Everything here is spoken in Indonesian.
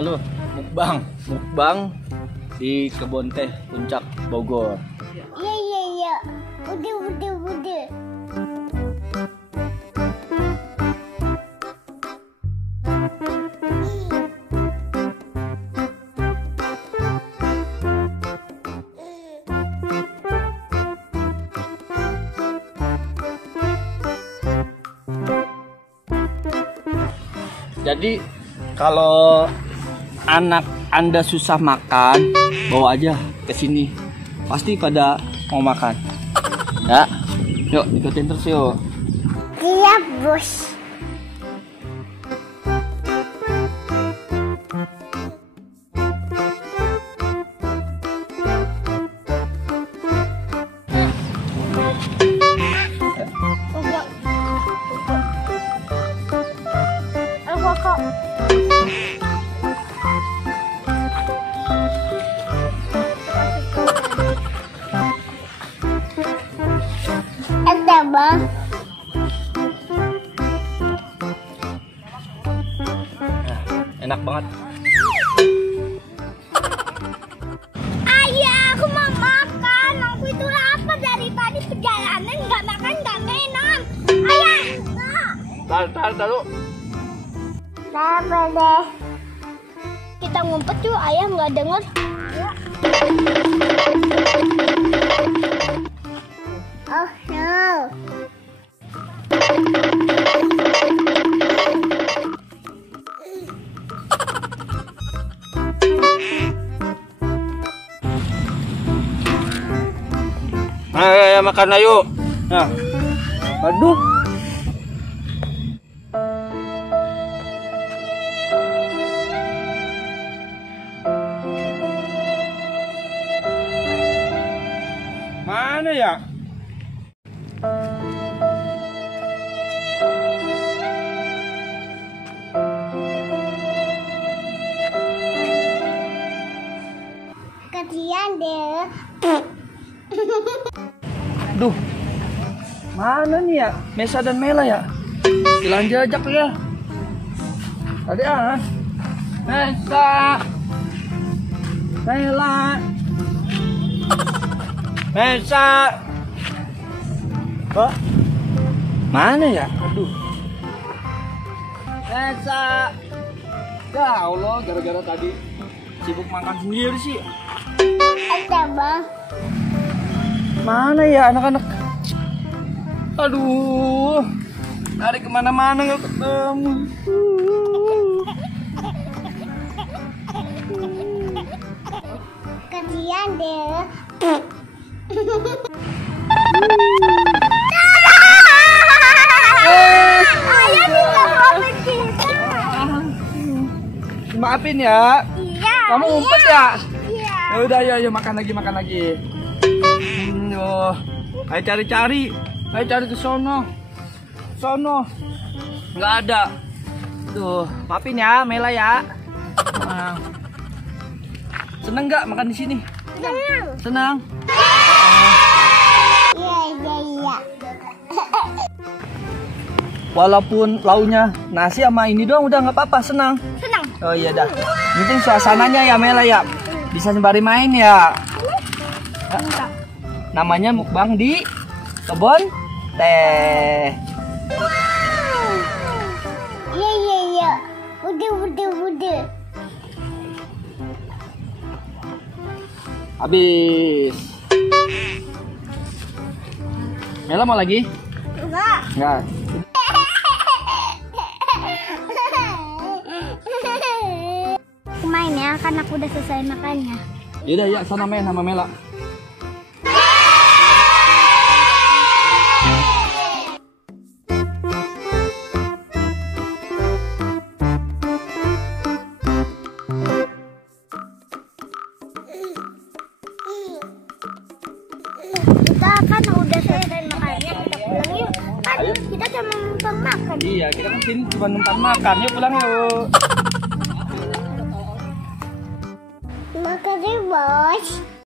Halo, mukbang di kebun teh Puncak Bogor. Iya. Udah. Jadi kalau anak Anda susah makan, bawa aja ke sini. Pasti pada mau makan. Ya. Yuk, ikutin terus yuk. Iya, bos. Bang. Enak banget. Ayah, aku mau makan. Aku itu lapar dari tadi perjalanan nggak makan nggak minum. Ayah, Tar dulu. sabar deh. Kita ngumpet yuk, ayah nggak denger. Oh no. Ayo makan ayo. Nah. Aduh. Mana ya? Kasihan deh. Duh, mana nih ya Mesa dan Mela ya? Hilang jejak ya. Tadi Mesa, Mela, Mesa. Oh, mana ya? Aduh, Mesa. Ya Allah, gara-gara tadi sibuk makan sendiri sih. Ada bang. Mana ya anak-anak? Aduh, lari kemana-mana nggak ketemu. Kasihan deh. Ayah juga maafin kita. Maafin ya. Iya. Kamu ngumpet ya? Iya. Ya udah, ayo makan lagi. Ayo cari-cari. Ayo cari ke sono. Nggak ada. Tuh, maafin ya, Mela ya. Nah. Seneng nggak makan di sini? Senang. Iya. Walaupun launya nasi sama ini doang udah nggak apa-apa, senang. Oh iya dah. Penting suasananya ya Mela ya. Bisa sembari main ya. Namanya mukbang di kebun teh. Iya. Udah. Habis. Mela mau lagi? Enggak. Main ya, kan aku udah selesai makannya. Yaudah ya, sana main sama Mela. Kita kan udah selesai makannya, kita pulang yuk. Kan Ayo. kita cuma numpang makan. Iya, kita kan sini cuma numpang makan. Yuk pulang yuk. Makasih bos.